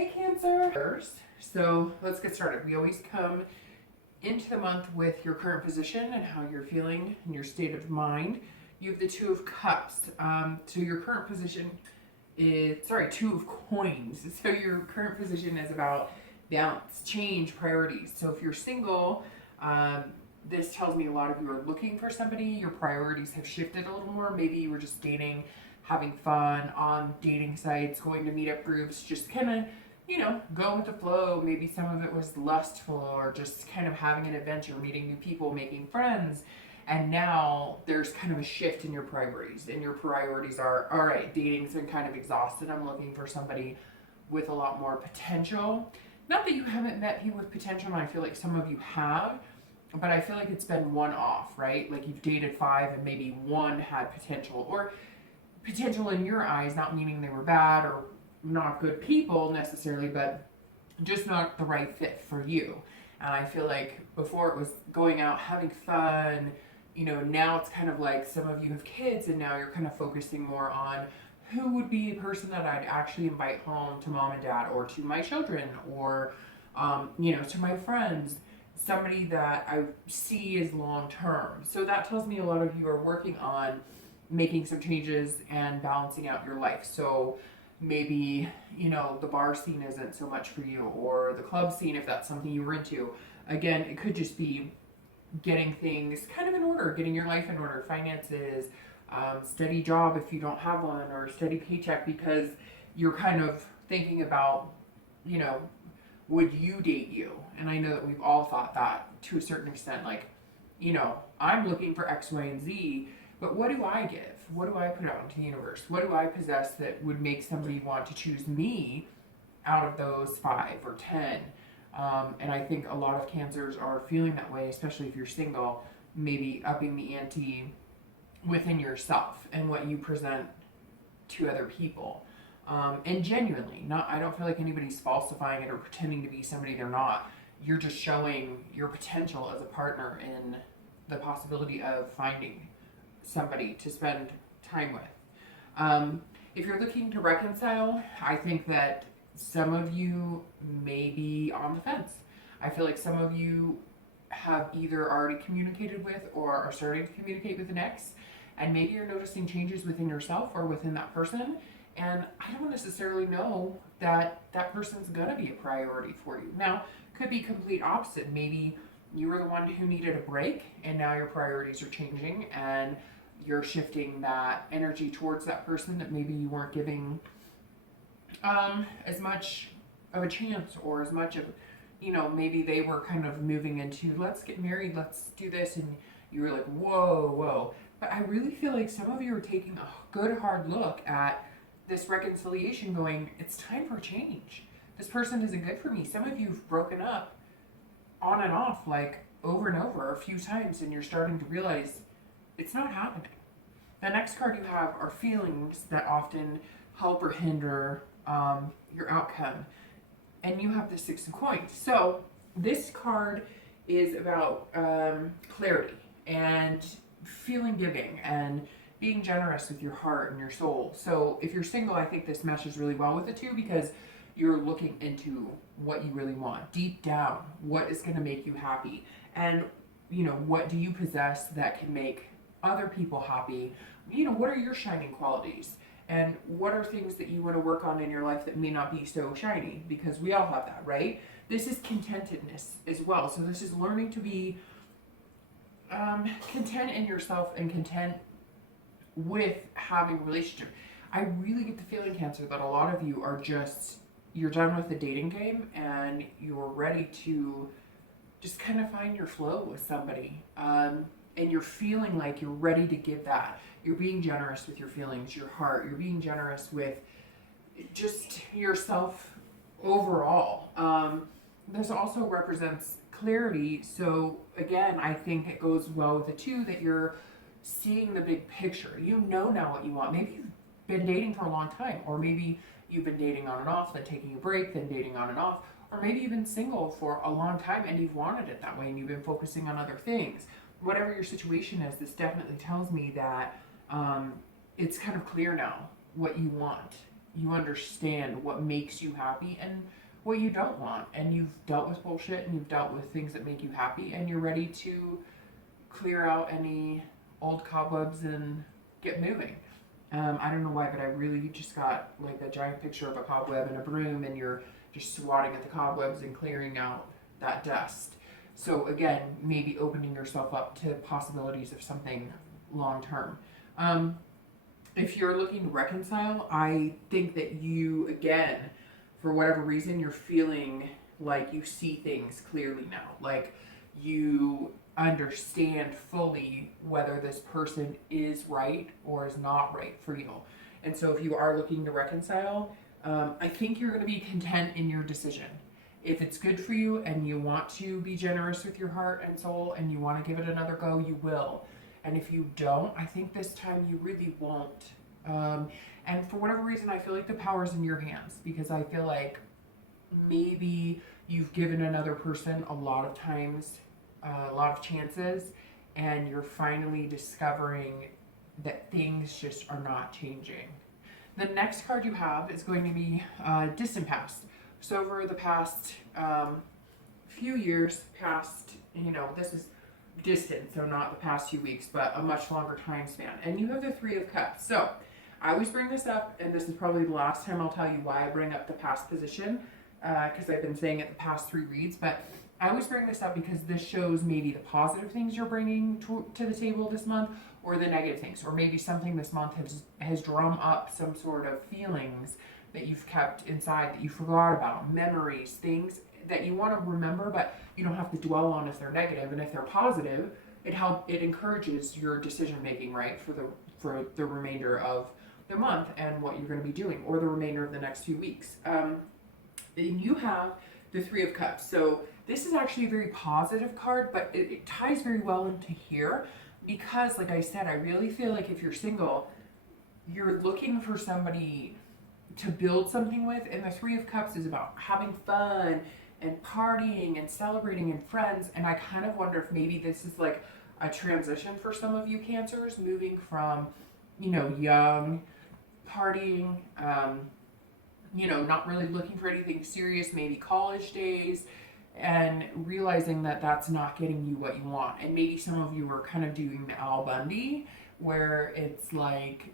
Hey Cancer! So let's get started. We always come into the month with your current position and how you're feeling and your state of mind. You have the Two of Cups. So your current position is, Two of Coins. So your current position is about balance, change, priorities. So if you're single, this tells me a lot of you are looking for somebody. Your priorities have shifted a little more. Maybe you were just dating, having fun on dating sites, going to meetup groups, just kind of, go with the flow. Maybe some of it was lustful or just kind of having an adventure, meeting new people, making friends. And now there's kind of a shift in your priorities. And your priorities are, all right, dating's been kind of exhausted. I'm looking for somebody with a lot more potential. Not that you haven't met people with potential, and I feel like some of you have, but I feel like it's been one off, right? Like you've dated 5 and maybe one had potential, or potential in your eyes, not meaning they were bad or not good people necessarily, but just not the right fit for you. And I feel like before it was going out, having fun, now it's kind of like some of you have kids and now you're kind of focusing more on who would be a person that I'd actually invite home to mom and dad or to my children or, to my friends, somebody that I see as long term. So that tells me a lot of you are working on making some changes and balancing out your life. So maybe, the bar scene isn't so much for you, or the club scene if that's something you were into. Again, it could just be getting things kind of in order, getting your life in order, finances, steady job if you don't have one, or steady paycheck because you're kind of thinking about, would you date you? And I know that we've all thought that to a certain extent, like, I'm looking for X, Y, and Z, but what do I give? What do I put out into the universe? What do I possess that would make somebody want to choose me out of those 5 or 10? And I think a lot of Cancers are feeling that way, especially if you're single, maybe upping the ante within yourself and what you present to other people. And genuinely, I don't feel like anybody's falsifying it or pretending to be somebody they're not. You're just showing your potential as a partner in the possibility of finding somebody to spend time with. If you're looking to reconcile, I think that some of you may be on the fence. I feel like some of you have either already communicated with or are starting to communicate with an ex, and maybe you're noticing changes within yourself or within that person. And I don't necessarily know that that person's gonna be a priority for you. Now, could be complete opposite. Maybe you were the one who needed a break and now your priorities are changing and you're shifting that energy towards that person that maybe you weren't giving as much of a chance, or as much of, maybe they were kind of moving into, let's get married, let's do this, and you were like, whoa. But I really feel like some of you are taking a good hard look at this reconciliation going, it's time for a change. This person isn't good for me. Some of you have broken up on and off, like over and over a few times, and you're starting to realize it's not happening. The next card you have are feelings that often help or hinder your outcome. And you have the 6 of Coins. So this card is about clarity and feeling giving and being generous with your heart and your soul. So if you're single, I think this meshes really well with the 2 because you're looking into what you really want. Deep down, what is going to make you happy? And, what do you possess that can make other people happy? What are your shining qualities? And what are things that you want to work on in your life that may not be so shiny? Because we all have that, right? This is contentedness as well. So this is learning to be content in yourself and content with having a relationship. I really get the feeling, Cancer, that a lot of you are you're done with the dating game and you're ready to just kind of find your flow with somebody. And you're feeling like you're ready to give that. You're being generous with your feelings, your heart. You're being generous with just yourself overall. This also represents clarity. So again, I think it goes well with the 2 that you're seeing the big picture. You know now what you want. Maybe you've been dating for a long time, or maybe you've been dating on and off, then taking a break, then dating on and off, or maybe you've been single for a long time and you've wanted it that way and you've been focusing on other things. Whatever your situation is, this definitely tells me that it's kind of clear now what you want you understand what makes you happy and what you don't want. And you've dealt with bullshit and you've dealt with things that make you happy, and you're ready to clear out any old cobwebs and get moving. I don't know why, but I really just got like a giant picture of a cobweb and a broom, and you're just swatting at the cobwebs and clearing out that dust. So again, maybe opening yourself up to possibilities of something long term. If you're looking to reconcile, I think that you, again, for whatever reason, you're feeling like you see things clearly now. Like you understand fully whether this person is right or is not right for you. And so if you are looking to reconcile, I think you're going to be content in your decision. If it's good for you and you want to be generous with your heart and soul and you want to give it another go, you will. And if you don't, I think this time you really won't. And for whatever reason, I feel like the power's in your hands, because I feel like maybe you've given another person a lot of times, a lot of chances, and you're finally discovering that things just are not changing. The next card you have is going to be distant past. So over the past few years, this is distant, so not the past few weeks, but a much longer time span. And you have the Three of Cups. So I always bring this up, and this is probably the last time I'll tell you why I bring up the past position, because I've been saying it the past 3 reads, but I always bring this up because this shows maybe the positive things you're bringing to the table this month, or the negative things, or maybe something this month has drummed up some sort of feelings that you've kept inside that you forgot about, memories, things that you want to remember, but you don't have to dwell on if they're negative. And if they're positive, it encourages your decision making, right, for the remainder of the month and what you're going to be doing, or the remainder of the next few weeks. And you have the Three of Cups. So this is actually a very positive card, but it ties very well into here, because like I said, I really feel like if you're single, you're looking for somebody to build something with, and the Three of Cups is about having fun and partying and celebrating and friends. And I kind of wonder if maybe this is like a transition for some of you Cancers, moving from, young, partying, not really looking for anything serious, maybe college days, and realizing that that's not getting you what you want. And maybe some of you are kind of doing the Al Bundy, where it's like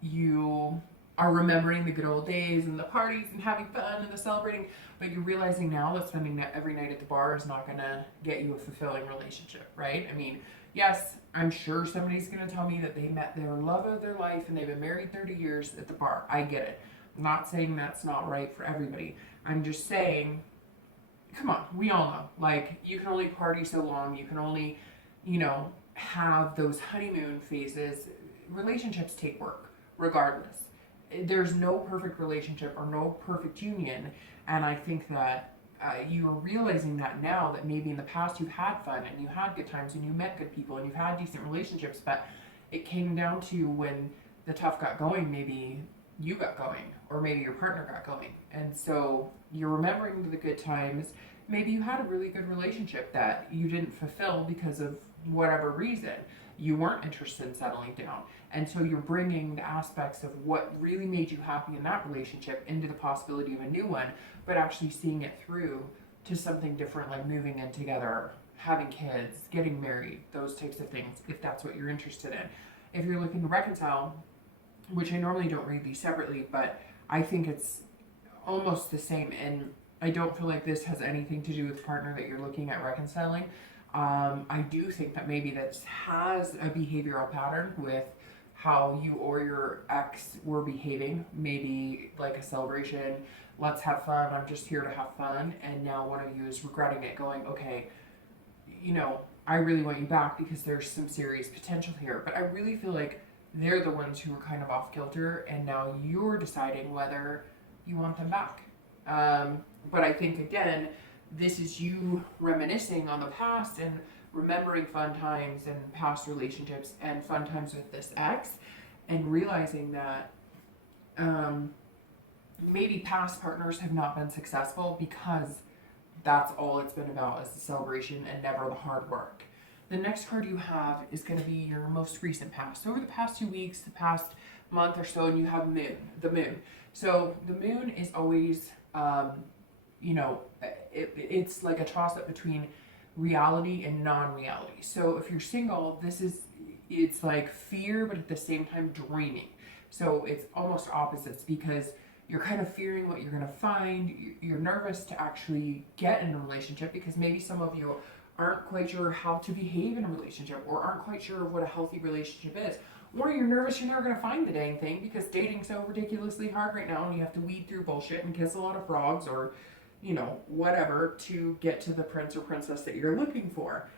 you are remembering the good old days and the parties and having fun and the celebrating, but you're realizing now that spending every night at the bar is not going to get you a fulfilling relationship, right? I mean, yes, I'm sure somebody's going to tell me that they met their love of their life and they've been married 30 years at the bar. I get it. I'm not saying that's not right for everybody. I'm just saying, come on, we all know. Like, you can only party so long. You can only, have those honeymoon phases. Relationships take work, regardless. There's no perfect relationship or no perfect union. And I think that you're realizing that now, that maybe in the past you've had fun and you had good times and you met good people and you've had decent relationships, but it came down to when the tough got going, maybe you got going, or maybe your partner got going. And so you're remembering the good times. Maybe you had a really good relationship that you didn't fulfill because of whatever reason. You weren't interested in settling down. And so you're bringing the aspects of what really made you happy in that relationship into the possibility of a new one, but actually seeing it through to something different, like moving in together, having kids, getting married, those types of things, if that's what you're interested in. If you're looking to reconcile, which I normally don't read these separately, but I think it's almost the same, and I don't feel like this has anything to do with the partner that you're looking at reconciling. I do think that maybe this has a behavioral pattern with how you or your ex were behaving. Maybe like a celebration, let's have fun, I'm just here to have fun, and now one of you is regretting it, going, okay, I really want you back because there's some serious potential here. But I really feel like they're the ones who are kind of off kilter, and now you're deciding whether you want them back. But I think, again, this is you reminiscing on the past and remembering fun times and past relationships and fun times with this ex, and realizing that maybe past partners have not been successful because that's all it's been about, is the celebration and never the hard work. The next card you have is going to be your most recent past. So over the past 2 weeks, the past month or so, and you have the moon. So the moon is always, you know, it's like a toss up between reality and non-reality. So if you're single, it's like fear, but at the same time dreaming. So it's almost opposites because you're kind of fearing what you're going to find. You're nervous to actually get in a relationship because maybe some of you aren't quite sure how to behave in a relationship or aren't quite sure what a healthy relationship is. Or you're nervous you're never going to find the dang thing because dating's so ridiculously hard right now and you have to weed through bullshit and kiss a lot of frogs or, you know, whatever to get to the prince or princess that you're looking for.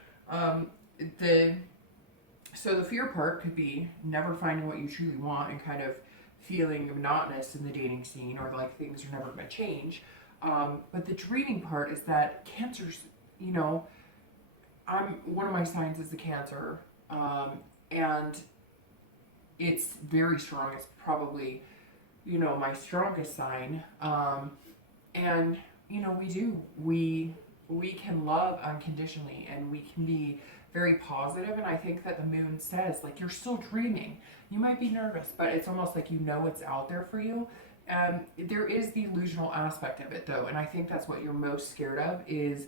So the fear part could be never finding what you truly want and kind of feeling monotonous in the dating scene or like things are never going to change. But the dreaming part is that Cancer's, you know, one of my signs is the Cancer, and it's very strong. It's probably, you know, my strongest sign. And you know, we can love unconditionally and we can be very positive. And I think that the moon says, like, you're still dreaming. You might be nervous, but it's almost like you know it's out there for you. There is the illusional aspect of it, though, and I think that's what you're most scared of is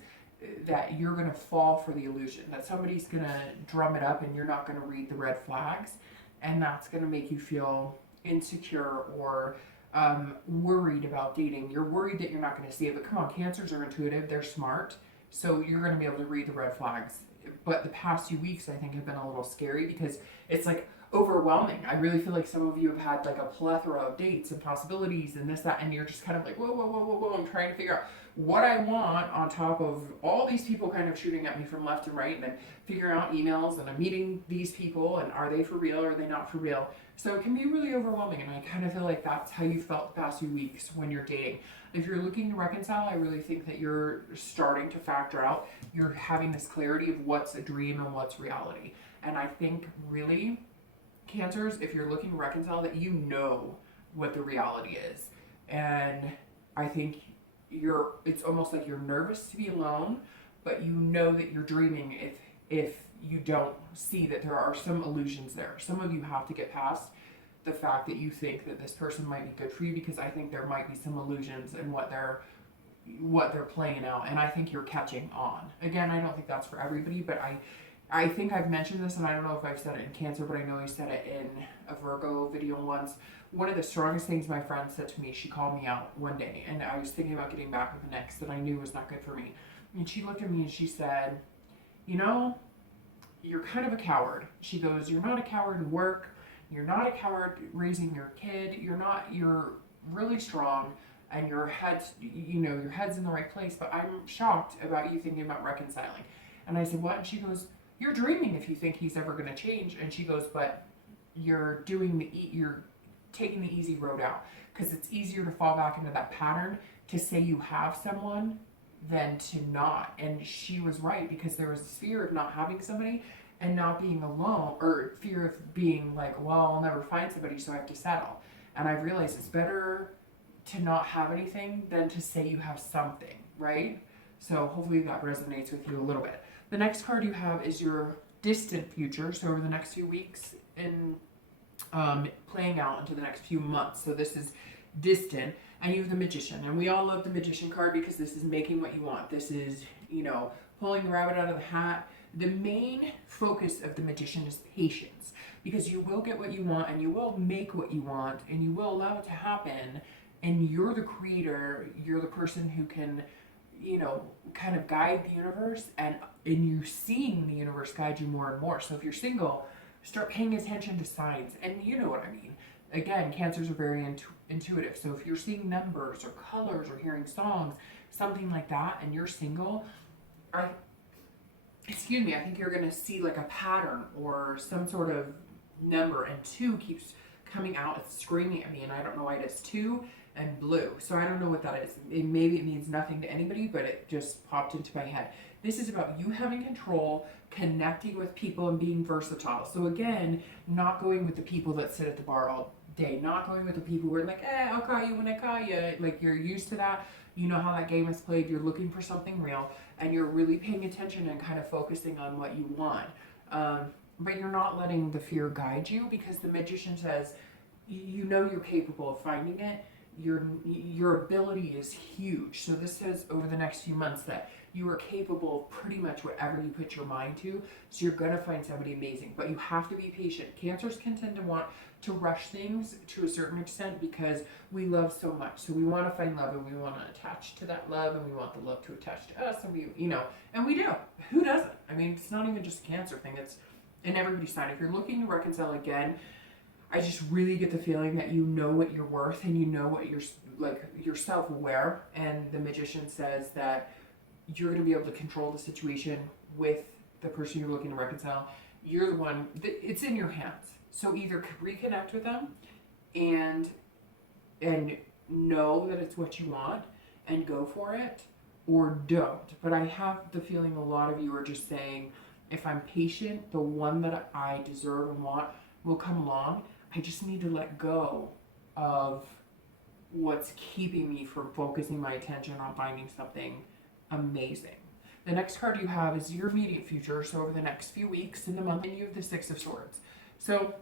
that you're going to fall for the illusion, that somebody's going to drum it up and you're not going to read the red flags, and that's going to make you feel insecure or worried about dating. You're worried that you're not going to see it, but come on, Cancers are intuitive, they're smart, so you're going to be able to read the red flags. But the past few weeks, I think, have been a little scary because it's like overwhelming. I really feel like some of you have had like a plethora of dates and possibilities and this, that, and you're just kind of like, whoa, whoa, whoa, whoa, whoa. I'm trying to figure out what I want on top of all these people kind of shooting at me from left and right, and then figuring out emails, and I'm meeting these people, and are they for real or are they not for real? So it can be really overwhelming, and I kind of feel like that's how you felt the past few weeks when you're dating. If you're looking to reconcile, I really think that you're starting to factor out, you're having this clarity of what's a dream and what's reality. And I think really, Cancers, if you're looking to reconcile, that you know what the reality is. And I think it's almost like you're nervous to be alone, but you know that you're dreaming if you don't see that there are some illusions there. Some of you have to get past the fact that you think that this person might be good for you, because I think there might be some illusions in what they're playing out, and I think you're catching on. Again, I don't think that's for everybody, but I think I've mentioned this, and I don't know if I've said it in Cancer, but I know I said it in a Virgo video once. One of the strongest things my friend said to me, she called me out one day, and I was thinking about getting back with an ex that I knew was not good for me. And she looked at me and she said, you know, you're kind of a coward. She goes, you're not a coward in work. You're not a coward raising your kid. You're really strong, and your head's in the right place, but I'm shocked about you thinking about reconciling. And I said, what? And she goes, you're dreaming if you think he's ever going to change. And she goes, but you're taking the easy road out, because it's easier to fall back into that pattern to say you have someone than to not. And she was right, because there was this fear of not having somebody and not being alone, or fear of being like, well, I'll never find somebody, so I have to settle. And I've realized it's better to not have anything than to say you have something, right? So hopefully that resonates with you a little bit. The next card you have is your distant future. So over the next few weeks and playing out into the next few months. So this is distant, and you have the Magician. And we all love the Magician card because this is making what you want. This is, pulling the rabbit out of the hat. The main focus of the Magician is patience, because you will get what you want and you will make what you want and you will allow it to happen. And you're the creator. You're the person who can, kind of guide the universe, and you're seeing the universe guide you more and more. So if you're single, start paying attention to signs, and you know what I mean. Again, Cancers are very intuitive. So if you're seeing numbers or colors or hearing songs, something like that, and you're single, I think you're going to see like a pattern or some sort of number, and 2 keeps coming out. It's screaming at me, and I don't know why. It is 2 and blue. So I don't know what that is. Maybe it means nothing to anybody, but it just popped into my head. This is about you having control, connecting with people, and being versatile. So again, not going with the people that sit at the bar all day, not going with the people who are like, I'll call you when I call you. Like, you're used to that. You know how that game is played. You're looking for something real, and you're really paying attention and kind of focusing on what you want. But you're not letting the fear guide you, because the Magician says, you're capable of finding it. your ability is huge. So this says over the next few months that you are capable of pretty much whatever you put your mind to. So you're going to find somebody amazing, but you have to be patient. Cancers can tend to want to rush things to a certain extent because we love so much. So we want to find love and we want to attach to that love and we want the love to attach to us and and we do. Who doesn't? I mean, it's not even just a Cancer thing. It's in everybody's sign. If you're looking to reconcile again, I just really get the feeling that you know what you're worth and you know what you're self-aware. And the Magician says that you're going to be able to control the situation with the person you're looking to reconcile. You're the one, it's in your hands. So either reconnect with them and know that it's what you want and go for it, or don't. But I have the feeling a lot of you are just saying, if I'm patient, the one that I deserve and want will come along. I just need to let go of what's keeping me from focusing my attention on finding something amazing. The next card you have is your immediate future. So over the next few weeks in the month, and you have the Six of Swords. So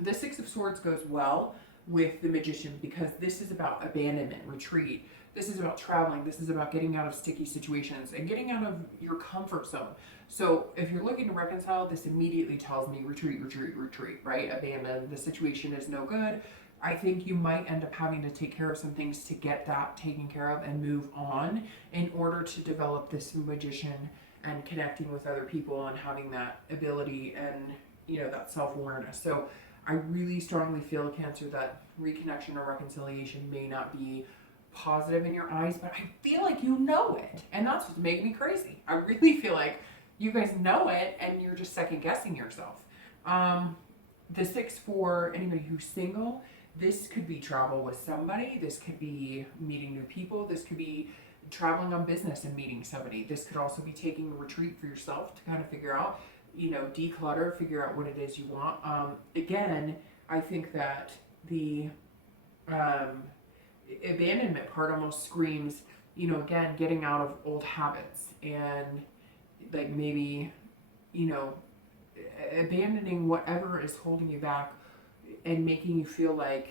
the Six of Swords goes well with the Magician because this is about abandonment, retreat. This is about traveling. This is about getting out of sticky situations and getting out of your comfort zone. So if you're looking to reconcile, this immediately tells me retreat, retreat, retreat, right? Abandon. The situation is no good. I think you might end up having to take care of some things to get that taken care of and move on in order to develop this Magician and connecting with other people and having that ability and, that self-awareness. So I really strongly feel, Cancer, that reconnection or reconciliation may not be positive in your eyes, but I feel like you know it. And that's what's making me crazy. I really feel like you guys know it and you're just second guessing yourself. The Six for anybody who's single, this could be travel with somebody. This could be meeting new people. This could be traveling on business and meeting somebody. This could also be taking a retreat for yourself to kind of figure out, declutter, figure out what it is you want. Again, I think that the abandonment part almost screams, again, getting out of old habits and like maybe, abandoning whatever is holding you back and making you feel like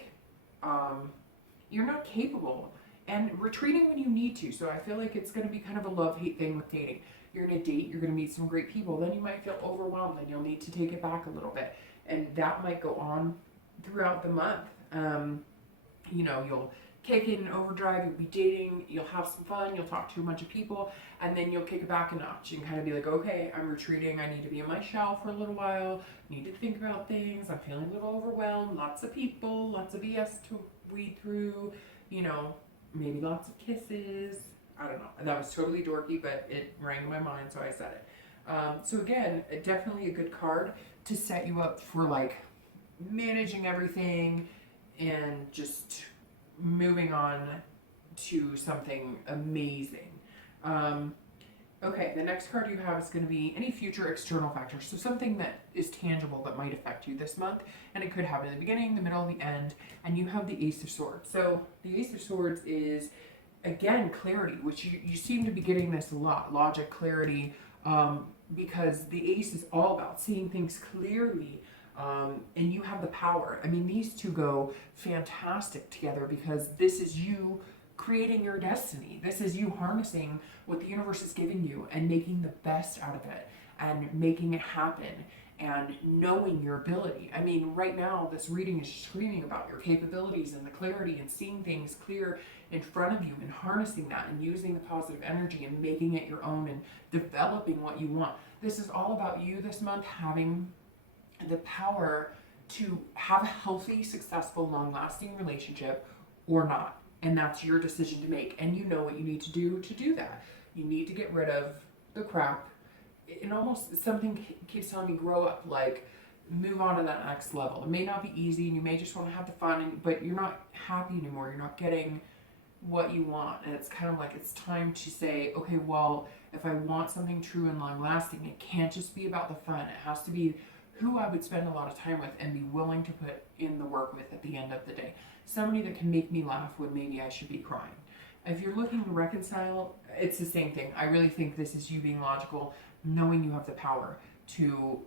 you're not capable, and retreating when you need to. So I feel like it's going to be kind of a love-hate thing with dating. You're going to date, you're going to meet some great people, then you might feel overwhelmed and you'll need to take it back a little bit. And that might go on throughout the month. You'll kick in overdrive, you'll be dating, you'll have some fun, you'll talk to a bunch of people, and then you'll kick it back a notch and kind of be like, okay, I'm retreating, I need to be in my shell for a little while, need to think about things, I'm feeling a little overwhelmed, lots of people, lots of BS to weed through, maybe lots of kisses. I don't know. That was totally dorky, but it rang in my mind, so I said it. So again, definitely a good card to set you up for like managing everything and just moving on to something amazing. Okay, the next card you have is going to be any future external factors. So something that is tangible that might affect you this month, and it could happen in the beginning, the middle, the end, and you have the Ace of Swords. So the Ace of Swords is, again, clarity, which you seem to be getting this a lot, logic, clarity, because the Ace is all about seeing things clearly, and you have the power. I mean, these two go fantastic together because this is you creating your destiny. This is you harnessing what the universe is giving you and making the best out of it and making it happen and knowing your ability. I mean, right now, this reading is screaming about your capabilities and the clarity and seeing things clear in front of you and harnessing that and using the positive energy and making it your own and developing what you want. This is all about you this month having the power to have a healthy, successful, long-lasting relationship or not. And that's your decision to make. And you know what you need to do that. You need to get rid of the crap. And almost something keeps telling me grow up, like move on to that next level. It may not be easy and you may just want to have the fun, but you're not happy anymore. You're not getting what you want. And it's kind of like it's time to say, okay, well, if I want something true and long lasting, it can't just be about the fun. It has to be who I would spend a lot of time with and be willing to put in the work with at the end of the day. Somebody that can make me laugh when maybe I should be crying. If you're looking to reconcile, it's the same thing. I really think this is you being logical, knowing you have the power to,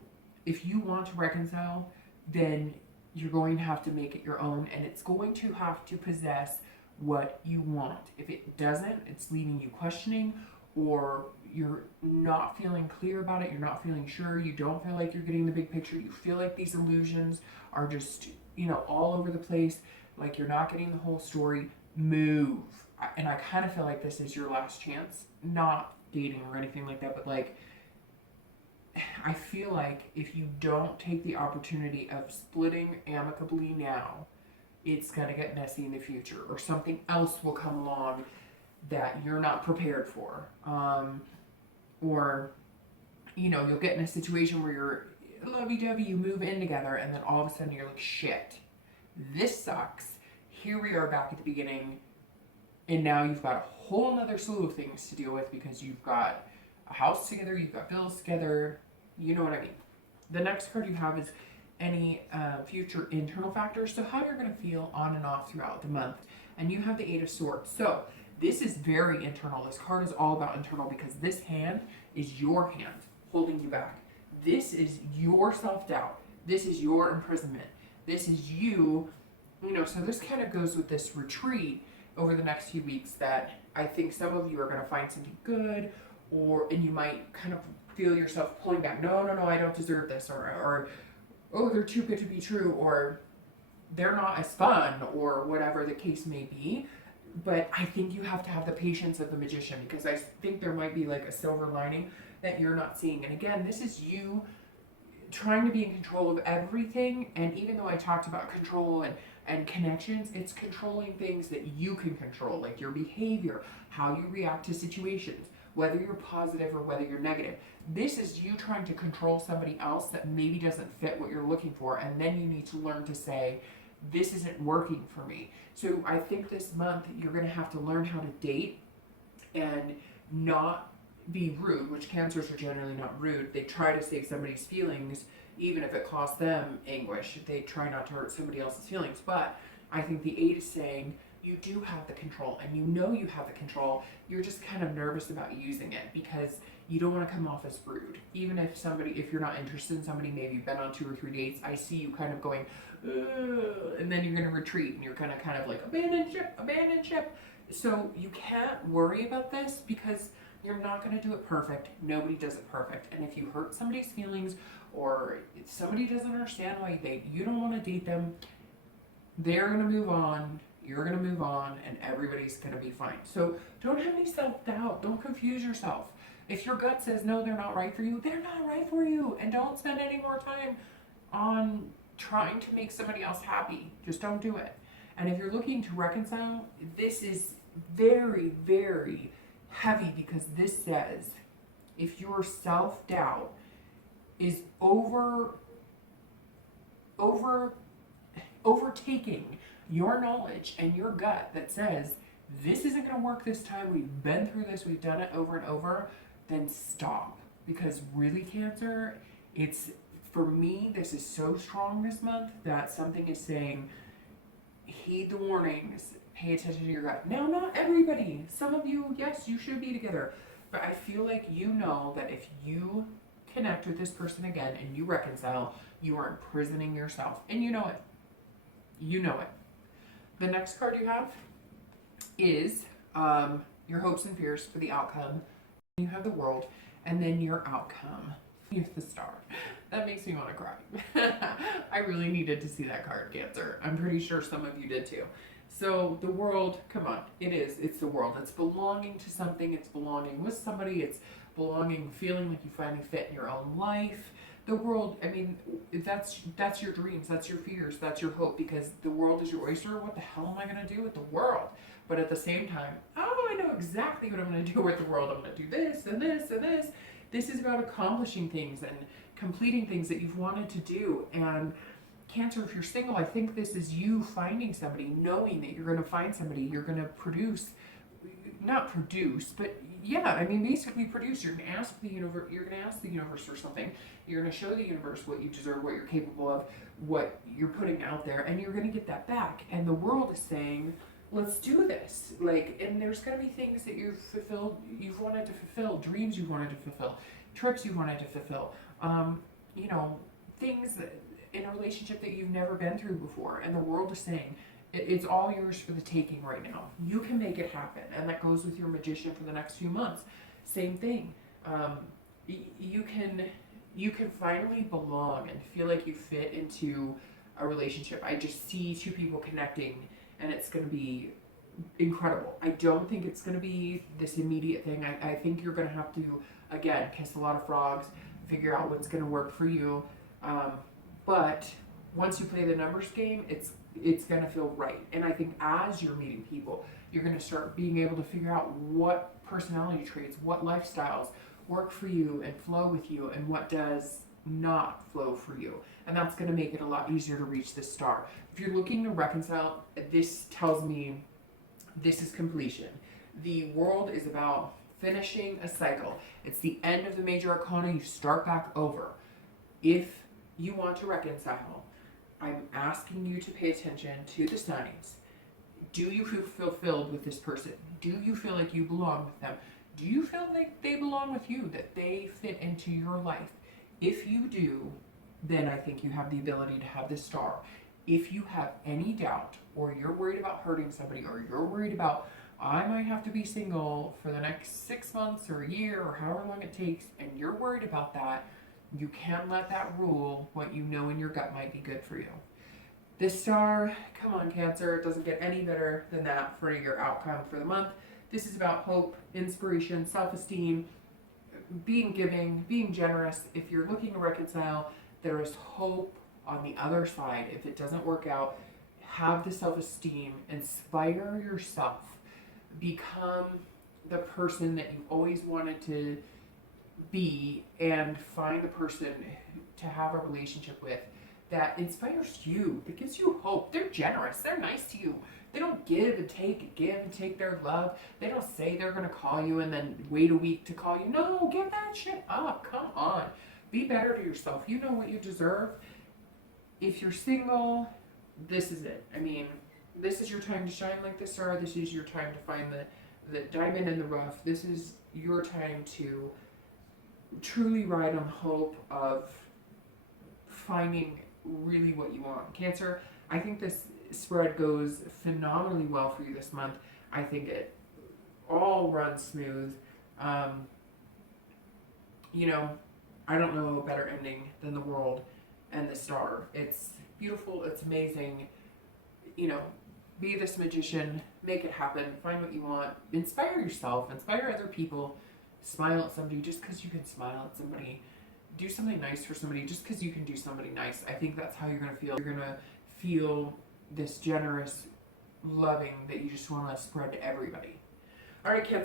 if you want to reconcile, then you're going to have to make it your own, and it's going to have to possess what you want. If it doesn't, it's leaving you questioning, or you're not feeling clear about it, you're not feeling sure, you don't feel like you're getting the big picture, you feel like these illusions are just, all over the place, like you're not getting the whole story, move. And I kind of feel like this is your last chance, not dating or anything like that, but like, I feel like if you don't take the opportunity of splitting amicably now, it's going to get messy in the future, or something else will come along that you're not prepared for. Or, you'll get in a situation where you're lovey-dovey, you move in together, and then all of a sudden you're like, shit, this sucks. Here we are back at the beginning, and now you've got a whole nother slew of things to deal with because you've got a house together, you've got bills together, you know what I mean. The next card you have is any future internal factors, so how you're going to feel on and off throughout the month. And you have the Eight of Swords. So this is very internal. This card is all about internal because this hand is your hand holding you back. This is your self-doubt. This is your imprisonment. This is you, so this kind of goes with this retreat over the next few weeks that I think some of you are going to find something good, and you might kind of feel yourself pulling back. No, I don't deserve this, or oh, they're too good to be true, or they're not as fun, or whatever the case may be. But I think you have to have the patience of the magician, because I think there might be like a silver lining that you're not seeing. And again, this is you trying to be in control of everything. And even though I talked about control and connections, it's controlling things that you can control, like your behavior, how you react to situations, whether you're positive or whether you're negative. This is you trying to control somebody else that maybe doesn't fit what you're looking for. And then you need to learn to say, this isn't working for me. So I think this month you're going to have to learn how to date and not be rude, which Cancers are generally not rude. They try to save somebody's feelings, even if it costs them anguish. They try not to hurt somebody else's feelings. But I think the Eight is saying you do have the control, and you have the control. You're just kind of nervous about using it because you don't want to come off as rude. Even if you're not interested in somebody, maybe you've been on 2 or 3 dates, I see you kind of going, and then you're going to retreat and you're going to kind of like abandon ship. So you can't worry about this because you're not going to do it perfect. Nobody does it perfect. And if you hurt somebody's feelings, or if somebody doesn't understand why you don't want to date them, they're going to move on. You're going to move on, and everybody's going to be fine. So don't have any self-doubt. Don't confuse yourself. If your gut says, no, they're not right for you, they're not right for you. And don't spend any more time on trying to make somebody else happy. Just don't do it. And if you're looking to reconcile, this is very, very heavy, because this says if your self-doubt is overtaking your knowledge and your gut that says this isn't going to work this time, we've been through this, we've done it over and over, then stop. Because really, Cancer, for me, this is so strong this month that something is saying, heed the warnings, pay attention to your gut. Now, not everybody. Some of you, yes, you should be together. But I feel like you know that if you connect with this person again and you reconcile, you are imprisoning yourself. And you know it. You know it. The next card you have is your hopes and fears for the outcome. You have the World, and then your outcome. You have the Star. That makes me want to cry. I really needed to see that card, Cancer. I'm pretty sure some of you did too. So the World, come on, it's the World. It's belonging to something, it's belonging with somebody, it's belonging, feeling like you finally fit in your own life. The World, I mean, that's your dreams, that's your fears, that's your hope, because the world is your oyster. What the hell am I going to do with the world? But at the same time, I know exactly what I'm going to do with the world. I'm going to do this and this and this. This is about accomplishing things and completing things that you've wanted to do. And Cancer, if you're single, I think this is you finding somebody, knowing that you're going to find somebody, you're going to produce, not produce, but yeah, I mean, basically produce. You're going to ask the universe for something. You're going to show the universe what you deserve, what you're capable of, what you're putting out there, and you're going to get that back. And the world is saying, let's do this. And there's going to be things that you've wanted to fulfill, dreams you've wanted to fulfill, trips you wanted to fulfill, things that in a relationship that you've never been through before. And the world is saying, It's all yours for the taking right now. You can make it happen. And that goes with your magician for the next few months. Same thing. You can finally belong and feel like you fit into a relationship. I just see two people connecting, and it's going to be incredible. I don't think it's going to be this immediate thing. I think you're going to have to, again, kiss a lot of frogs, figure out what's going to work for you. But once you play the numbers game, it's going to feel right. And I think as you're meeting people, you're going to start being able to figure out what personality traits, what lifestyles work for you and flow with you, and what does not flow for you. And that's going to make it a lot easier to reach this star. If you're looking to reconcile, this tells me this is completion. The world is about finishing a cycle. It's the end of the major arcana. You start back over. If you want to reconcile, I'm asking you to pay attention to the signs. Do you feel fulfilled with this person? Do you feel like you belong with them? Do you feel like they belong with you, that they fit into your life? If you do, then I think you have the ability to have this star. If you have any doubt, or you're worried about hurting somebody, or you're worried about, I might have to be single for the next 6 months or a year or however long it takes, and you're worried about that, you can't let that rule what you know in your gut might be good for you. This star, come on, Cancer, it doesn't get any better than that for your outcome for the month. This is about hope, inspiration, self-esteem, being giving, being generous. If you're looking to reconcile, there is hope on the other side. If it doesn't work out, have the self-esteem, inspire yourself, become the person that you always wanted to be, and find the person to have a relationship with that inspires you, that gives you hope. They're generous, they're nice to you. They don't give and take their love. They don't say they're going to call you and then wait a week to call you. No, give that shit up. Come on. Be better to yourself. You know what you deserve. If you're single, this is it. I mean, this is your time to shine like the star. This is your time to find the diamond in the rough. This is your time to truly ride on hope of finding really what you want. Cancer, I think this spread goes phenomenally well for you this month. I think it all runs smooth. You know, I don't know a better ending than the world and the star. It's beautiful, it's amazing. You know, be this magician, make it happen, find what you want, inspire yourself, inspire other people, smile at somebody just because you can smile at somebody. Do something nice for somebody just because you can do somebody nice. I think that's how you're going to feel. You're going to feel this generous, loving that you just want to spread to everybody. All right, Cancer.